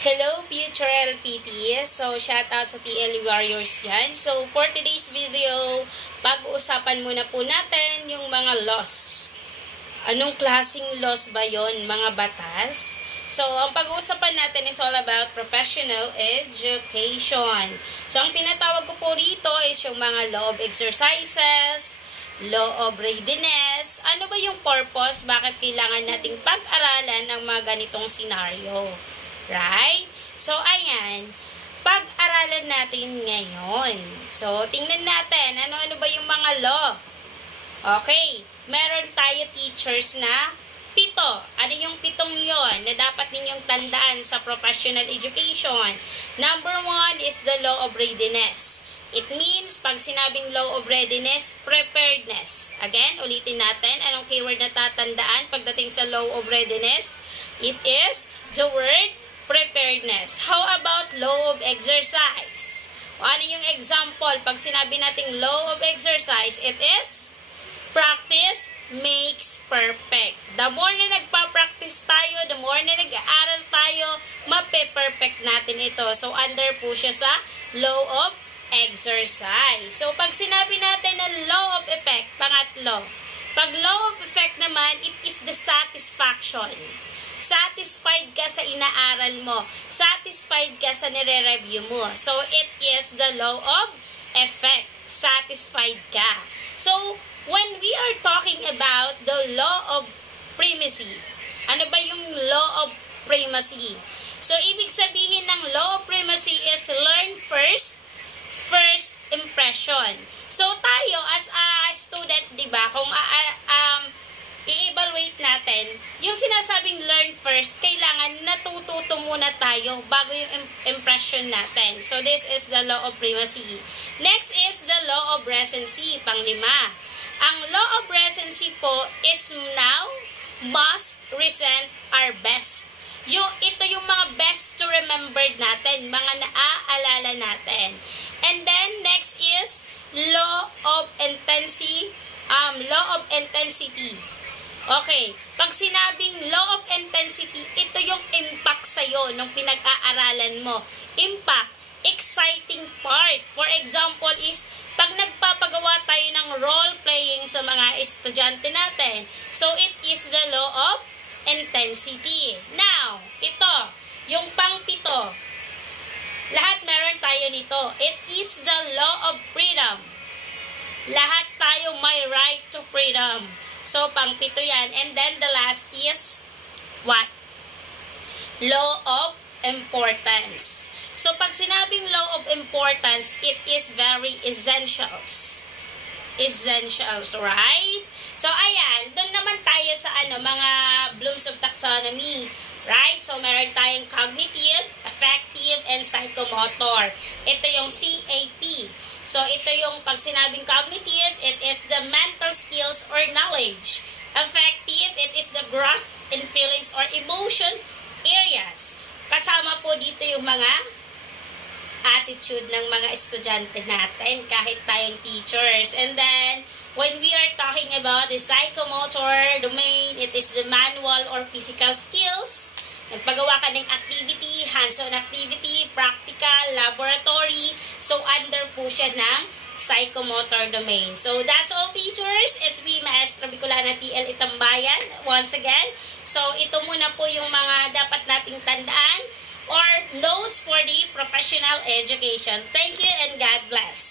Hello future LPTs! So, shoutout sa TL Warriors dyan. So, for today's video, pag-uusapan muna po natin yung mga laws. Anong klaseng laws ba yon, mga batas? So, ang pag-uusapan natin is all about professional education. So, ang tinatawag ko po rito is yung mga law of exercises, law of readiness. Ano ba yung purpose? Bakit kailangan nating pag-aralan ng mga ganitong senaryo? Right? So, ayan. Pag-aralan natin ngayon. So, tingnan natin. Ano-ano ba yung mga law? Okay. Meron tayo teachers na 7. Ano yung 7 yon na dapat ninyong tandaan sa professional education? Number 1 is the law of readiness. It means, pag sinabing law of readiness, preparedness. Again, ulitin natin. Anong keyword na tatandaan pagdating sa law of readiness? It is the word preparedness. How about law of exercise? O ano yung example? Pag sinabi nating law of exercise, it is practice makes perfect. The more na nagpa-practice tayo, the more na nag-aaral tayo, mape-perfect natin ito. So, under po siya sa law of exercise. So, pag sinabi natin na law of effect, pangatlo. Pag law of effect naman, it is the satisfaction. Satisfied ka sa inaaral mo. Satisfied ka sa nire-review mo. So, it is the law of effect. Satisfied ka. So, when we are talking about the law of primacy, ano ba yung law of primacy? So, ibig sabihin ng law of primacy is learn first impression. So, tayo as a student, di ba, kung i-evaluate natin, yung sinasabing learn first, kailangan natututo muna tayo bago yung impression natin. So, this is the law of primacy. Next is the law of recency, panglima. Ang law of recency po is now must resent our best. Ito yung mga best to remember natin, mga naaalala natin. And then, next is law of intensity. Okay, pag sinabing law of intensity, ito yung impact sa'yo nung pinag-aaralan mo. Impact, exciting part. For example is, pag nagpapagawa tayo ng role-playing sa mga estudyante natin, so it is the law of intensity. Now, ito, yung pang-7. Lahat meron tayo nito. It is the law of freedom. Lahat tayo may right to freedom. So, pang-7 yan. And then, the last is, what? Law of importance. So, pag sinabing law of importance, it is very essentials. Essentials, right? So, ayan. Doon naman tayo sa mga Bloom's of Taxonomy. Right? So, meron tayong cognitive, affective, and psychomotor. Ito yung CAP. So, ito yung pag sinabing cognitive, it is the mental skills or knowledge. Affective, it is the growth in feelings or emotion areas. Kasama po dito yung mga attitude ng mga estudyante natin, kahit tayong teachers. And then, when we are talking about the psychomotor domain, it is the manual or physical skills. Nagpagawa ka ng activity, hands-on activity, practical, laboratory. So, under po siya ng psychomotor domain. So, that's all teachers. It's me, Maestra Bicolana TL Itambayan. Once again. So, ito muna po yung mga dapat nating tandaan or notes for the professional education. Thank you and God bless.